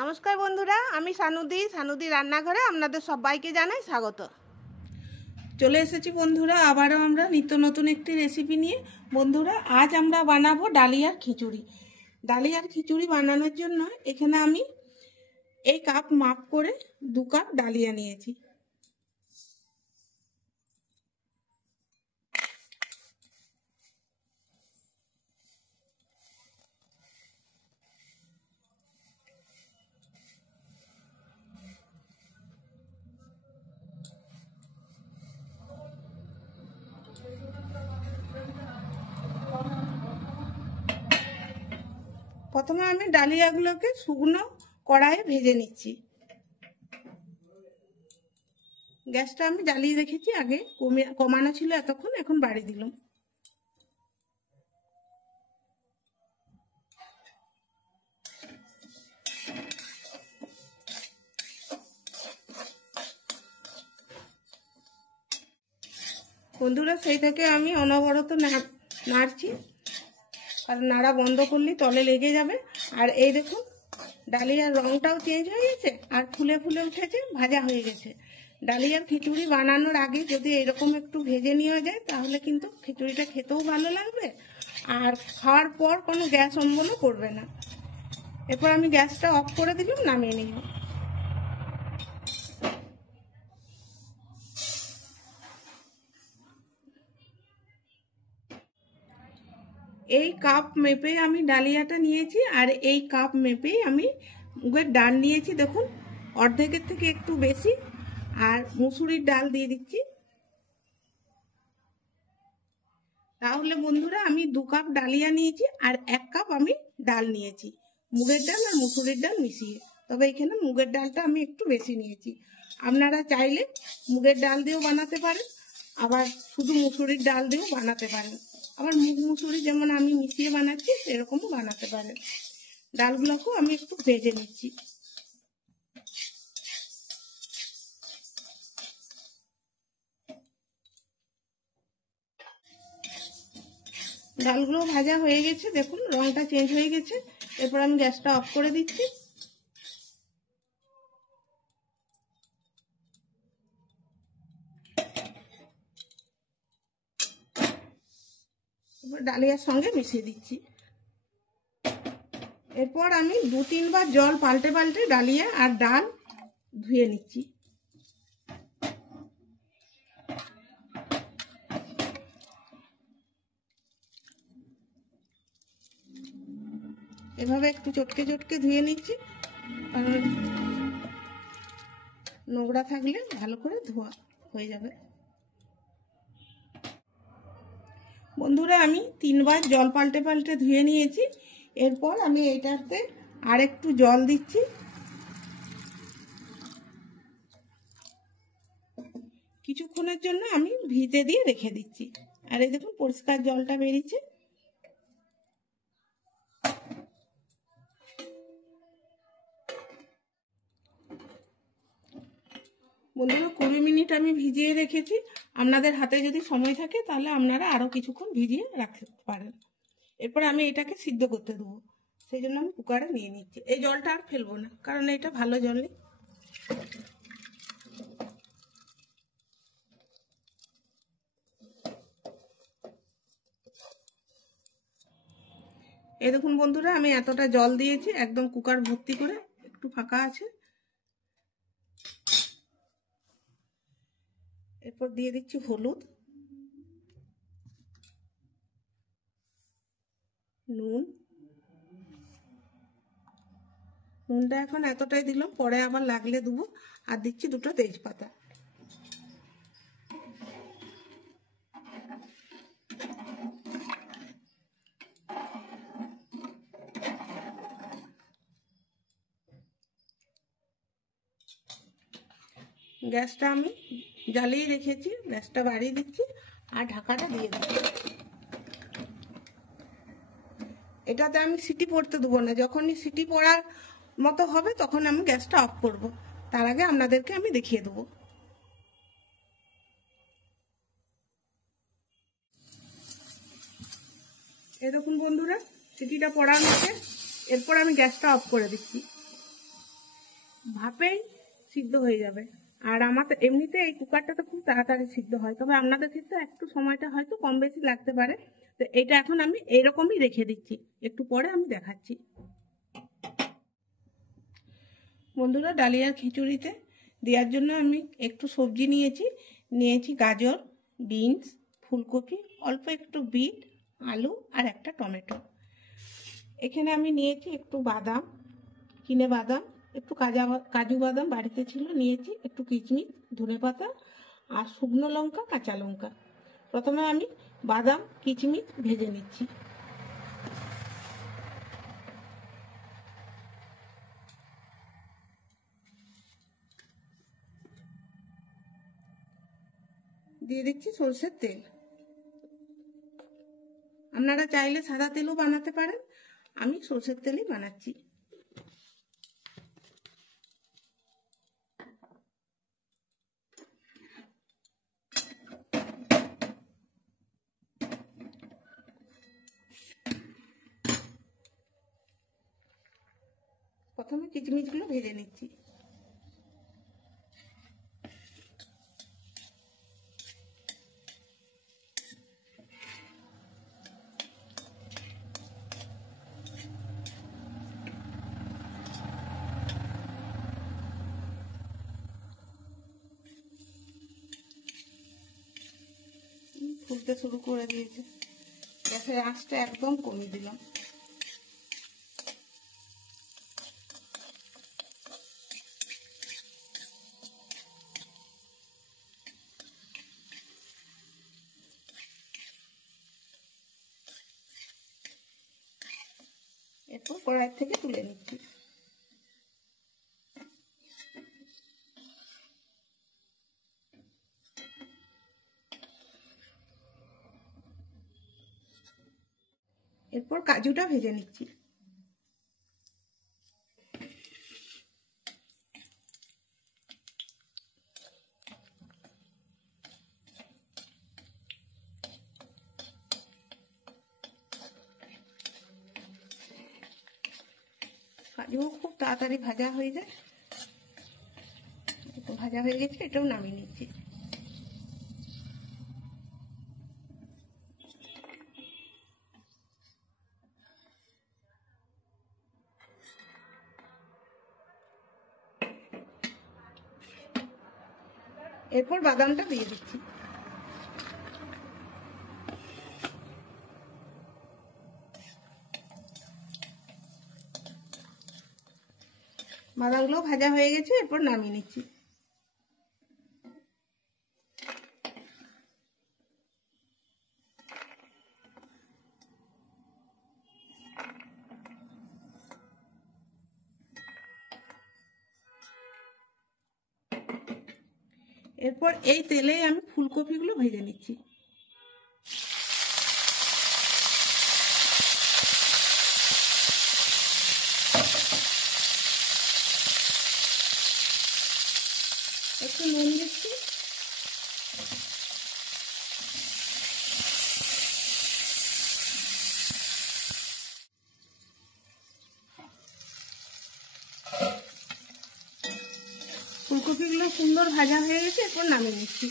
নমস্কার বন্ধুরা, আমি সানুদি রান্নাঘরে আপনাদের সবাইকে জানাই স্বাগত। চলে এসেছি বন্ধুরা, আবারও আমরা নিত্য নতুন একটি রেসিপি নিয়ে। বন্ধুরা, আজ আমরা বানাবো ডালিয়ার খিচুড়ি। ডালিয়ার খিচুড়ি বানানোর জন্য এখানে আমি এই কাপ মাপ করে 2 কাপ ডালিয়া নিয়েছি। প্রথমে আমি ডালিয়াগুলোকে শুকনো কড়াইয়ে ভেজে নিচ্ছি। গ্যাসটা আমি জ্বালিয়ে রেখেছি, আগে কমানো ছিল এতক্ষণ, এখন বাড়িয়ে দিলাম। বন্ধুরা, সেই থেকে আমি অনবরত নাড়ছি, আর নাড়া বন্ধ করলে তলে লেগে যাবে। আর এই দেখুন, ডালিয়ার রংটাও চেঞ্জ হয়ে গেছে আর ফুলে ফুলে উঠেছে, ভাজা হয়ে গেছে। ডালিয়ার খিচুড়ি বানানোর আগে যদি এরকম একটু ভেজে নেওয়া যায় তাহলে কিন্তু খিচুড়িটা খেতেও ভালো লাগবে, আর খাওয়ার পর কোনো গ্যাস অম্বলও করবে না। এরপর আমি গ্যাসটা অফ করে দিলাম, নামিয়ে নিব। এই কাপ মেপে আমি ডালিয়াটা নিয়েছি, আর এই কাপ মেপেই আমি মুগের ডাল নিয়েছি। দেখুন, অর্ধেকের থেকে একটু বেশি। আর মুসুরির ডাল দিয়ে দিচ্ছি। তাহলে বন্ধুরা, আমি 2 কাপ ডালিয়া নিয়েছি আর 1 কাপ আমি ডাল নিয়েছি, মুগের ডাল আর মুসুরির ডাল মিশিয়ে। তবে এখানে মুগের ডালটা আমি একটু বেশি নিয়েছি। আপনারা চাইলে মুগের ডাল দিয়েও বানাতে পারেন, আবার শুধু মুসুরির ডাল দিয়েও বানাতে পারেন, আবার মুগ মুসুরি যেমন আমি মিশিয়ে বানাচ্ছি সেরকমও বানাতে পারেন। ডালগুলোকেও আমি একটু ভেজে নিচ্ছি। ডালগুলো ভাজা হয়ে গেছে, দেখুন রংটা চেঞ্জ হয়ে গেছে। এরপর আমি গ্যাসটা অফ করে দিচ্ছি। এরপর ডালিয়ার সঙ্গে মিশিয়ে দিচ্ছি। এরপর আমি 2-3 বার জল পাল্টে পাল্টে ডালিয়া আর ডাল ধুয়ে নিচ্ছি। এভাবে একটু চটকে চটকে ধুয়ে নিচ্ছি, কারণ নোংরা থাকলে ভালো করে ধোয়া হয়ে যাবে। বন্ধুরা, আমি 3 বার জল পাল্টে পাল্টে ধুয়ে নিয়েছি। এরপর আমি এইটাতে আর একটু জল দিচ্ছি। কিছুক্ষণের জন্য আমি ভিজে দিয়ে রেখে দিচ্ছি। আর এই দেখুন, পরিষ্কার জলটা বেরিয়েছে। বন্ধুরা, 20 মিনিট আমি ভিজিয়ে রেখেছি। আপনাদের হাতে যদি সময় থাকে তাহলে আপনারা আরও কিছুক্ষণ ভিজিয়ে রাখতে পারেন। এরপর আমি এটাকে সিদ্ধ করতে দেবো, সেই জন্য আমি কুকারে নিয়ে নিচ্ছি। এই জলটা আর ফেলবো না, কারণ এটা ভালো জল নেই। এই দেখুন বন্ধুরা, আমি এতটা জল দিয়েছি, একদম কুকার ভর্তি করে, একটু ফাঁকা আছে। এরপর দিয়ে দিচ্ছি হলুদ, নুনটা এখন এতটাই দিলাম, পরে আবার লাগলে দেবো। আর দিচ্ছি 2টো তেজপাতা। গ্যাসটা আমি জ্বালিয়ে রেখেছি, গ্যাসটা বাড়িয়ে দিচ্ছি আর ঢাকাটা দিয়ে দিচ্ছি। এটাতে আমি সিটি পড়তে দেবো না, যখনই সিটি পড়ার মতো হবে তখন আমি গ্যাসটা অফ করব। তার আগে আপনাদেরকে আমি দেখিয়ে দেবো। এই দেখুন বন্ধুরা, সিটিটা পড়া হচ্ছে। এরপর আমি গ্যাসটা অফ করে দিচ্ছি। ভাপেই সিদ্ধ হয়ে যাবে। আর আমাদের এমনিতে এই কুকারটাতে খুব তাড়াতাড়ি সিদ্ধ হয়, তবে আপনাদের ক্ষেত্রে একটু সময়টা হয়তো কম বেশি লাগতে পারে। তো এটা এখন আমি এইরকমই রেখে দিচ্ছি, একটু পরে আমি দেখাচ্ছি। বন্ধুরা, ডালিয়ার খিচুড়িতে দেওয়ার জন্য আমি একটু সবজি নিয়েছি গাজর, বিনস, ফুলকপি, অল্প একটু বিট, আলু আর একটা টমেটো। এখানে আমি নিয়েছি একটু বাদাম, কিনে বাদাম, একটু কাজু বাদাম বাড়িতে ছিল নিয়েছি, একটু কিশমিশ, ধনেপাতা আর শুকনো লঙ্কা, কাঁচা লঙ্কা। প্রথমে আমি বাদাম কিশমিশ ভেজে নিচ্ছি। দিয়ে দিচ্ছি সরষের তেল। আপনারা চাইলে সাদা তেলও বানাতে পারেন, আমি সরষের তেলই বানাচ্ছি। প্রথমে কিশমিশগুলো ভেজে নিচ্ছি। ফুলতে শুরু করে দিয়েছে, গ্যাসের আঁচটা একদম কমিয়ে দিলাম। এরপর কড়াই থেকে তুলে নিচ্ছি। এরপর কাজুটা ভেজে নিচ্ছি। কাজু খুব তাড়াতাড়ি ভাজা হয়ে যায়। তো ভাজা হয়ে গেছে, এটাও নামিয়ে নিচ্ছি। এরপর বাদামটা দিয়ে দিচ্ছি। বাদামগুলো ভাজা হয়ে গেছে, এরপর নামিয়ে নিচ্ছি। এরপর এই তেলেই আমি ফুলকপিগুলো ভেজে নিচ্ছি। একটু নুন দিচ্ছি। ফুলকপিগুলো সুন্দর ভাজা হয়ে গেছে, এরপর নামিয়ে নিচ্ছি।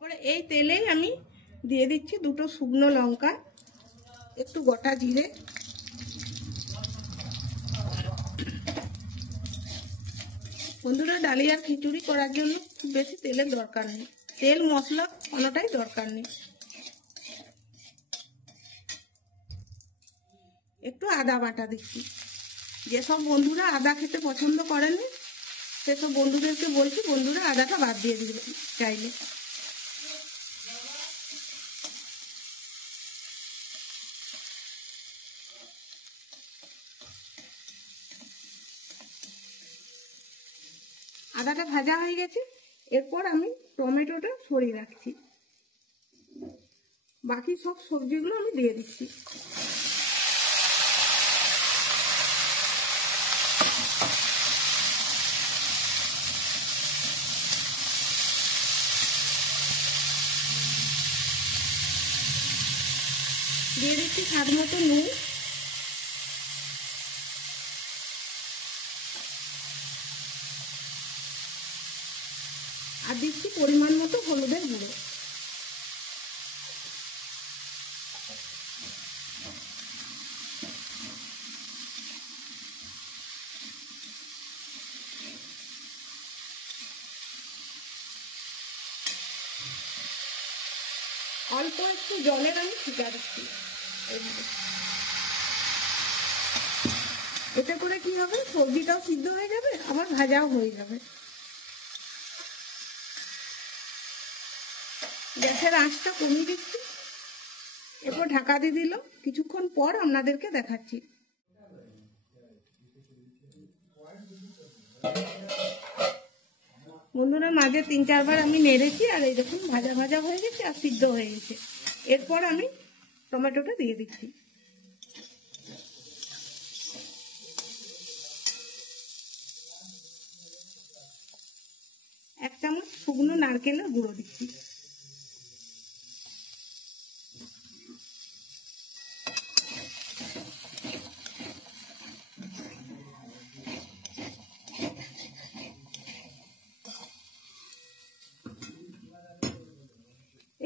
তারপরে এই তেলেই আমি দিয়ে দিচ্ছি দুটো শুকনো লঙ্কা, একটু গোটা জিরে, বন্ধুরা ডালিয়ার খিচুড়ি করার জন্য খুব বেশি তেলের দরকার নেই, তেল মশলা কোনোটাই দরকার নেই। একটু আদা বাটা দিচ্ছি। যেসব বন্ধুরা আদা খেতে পছন্দ করেন সেসব বন্ধুদেরকে বলছি, বন্ধুরা আদাটা বাদ দিয়ে দিবে চাইলে। আদাটা ভাজা হয়ে গেছে, এরপর আমি টমেটোটা সরিয়ে রাখছি। বাকি সব সবজিগুলো আমি দিয়ে দিচ্ছি। দিয়ে দিচ্ছি স্বাদ মতো নুন, আর দিচ্ছি পরিমাণ মতো হলুদের গুঁড়ো। অল্প একটু জলের আমি ছিটা দিচ্ছি। এতে করে কি হবে, সবজিটাও সিদ্ধ হয়ে যাবে, আবার ভাজাও হয়ে যাবে। গ্যাসের আঁচটা কমিয়ে দিচ্ছি। এরপর ঢাকা দিয়ে দিল, কিছুক্ষণ পর আপনাদেরকে দেখাচ্ছি। বন্ধুরা, মাঝে 3-4 বার আমি নেড়েছি, আর এই দেখুন ভাজা ভাজা হয়ে গেছে আর সিদ্ধ হয়ে গেছে। এরপর আমি টমেটোটা দিয়ে দিচ্ছি। এক চামচ শুকনো নারকেলের গুঁড়ো দিচ্ছি।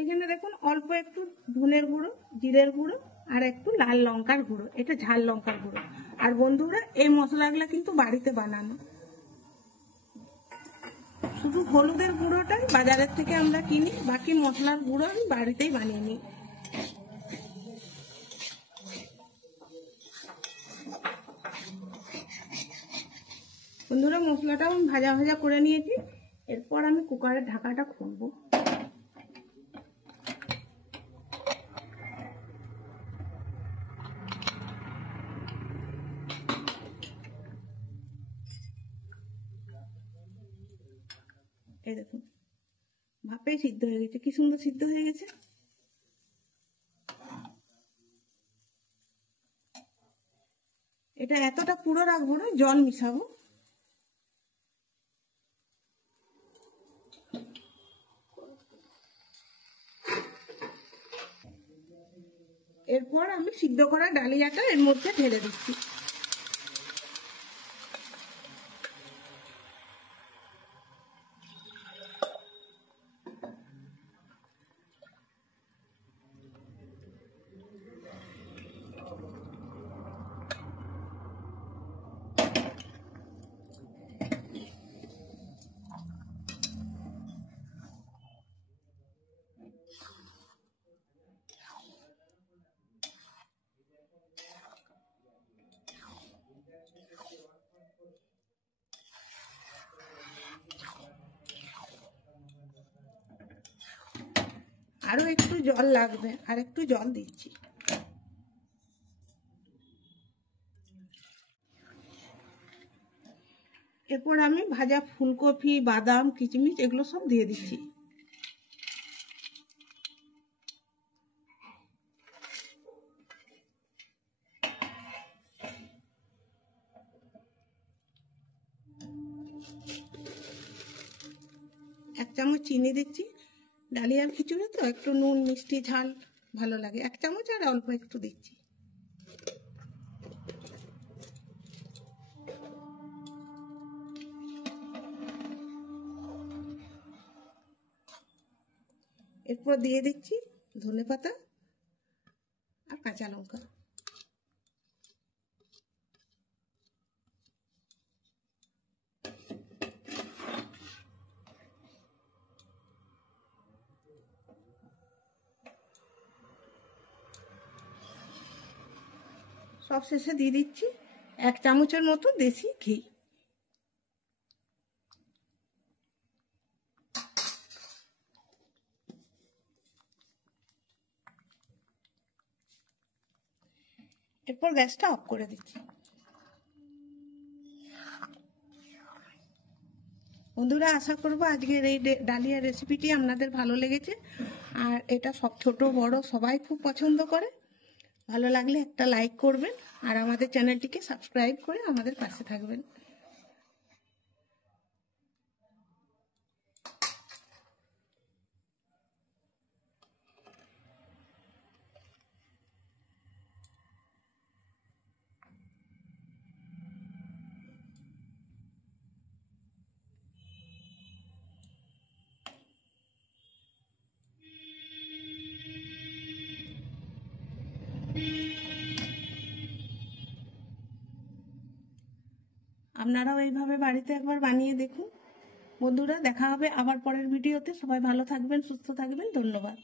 এখানে দেখুন অল্প একটু ধনের গুঁড়ো, জিরের গুঁড়ো, আর একটু লাল লঙ্কার গুঁড়ো, এটা ঝাল লঙ্কার গুঁড়ো। আর বন্ধুরা, এই মশলাগুলো কিন্তু বাড়িতে বানানো। শুধু হলুদের গুঁড়োটাই বাজারের থেকে আমরা কিনি, বাকি মশলার গুঁড়ো আমি বাড়িতেই বানিয়ে নিই। বন্ধুরা, মশলাটাও আমি ভাজা ভাজা করে নিয়েছি। এরপর আমি কুকারের ঢাকাটা খুলবো। এই দেখুন ভাপেই সিদ্ধ হয়ে গেছে, কি সুন্দর সিদ্ধ হয়ে গেছে। এটা এতটা পুরো রাখবো না, জল মিশাবো। এরপর আমি সিদ্ধ করা ডালিয়াটা এর মধ্যে ঢেলে দিচ্ছি। আরো একটু জল লাগবে, আর একটু জল দিচ্ছি। এরপর আমি ভাজা ফুলকপি, বাদাম, কিশমিশ এগুলো সব দিয়ে দিচ্ছি। এক চামচ চিনি দিচ্ছি। ডালিয়ার খিচুড়ি তো একটু নুন মিষ্টি ঝাল ভালো লাগে, 1 চামচ আর অল্প একটু দিচ্ছি। এরপর দিয়ে দিচ্ছি ধনেপাতা আর কাঁচা লঙ্কা। সব শেষে দিয়ে দিচ্ছি 1 চামচের মতো দেশি ঘি। এরপর গ্যাসটা অফ করে দিচ্ছি। বন্ধুরা, আশা করবো আজকের এই ডালিয়া রেসিপিটি আপনাদের ভালো লেগেছে। আর এটা সব ছোট বড় সবাই খুব পছন্দ করে। ভালো লাগলে একটা লাইক করবেন, আর আমাদের চ্যানেলটিকে সাবস্ক্রাইব করে আমাদের পাশে থাকবেন। আপনারাও এইভাবে বাড়িতে একবার বানিয়ে দেখুন। বন্ধুরা, দেখা হবে আবার পরের ভিডিওতে। সবাই ভালো থাকবেন, সুস্থ থাকবেন। ধন্যবাদ।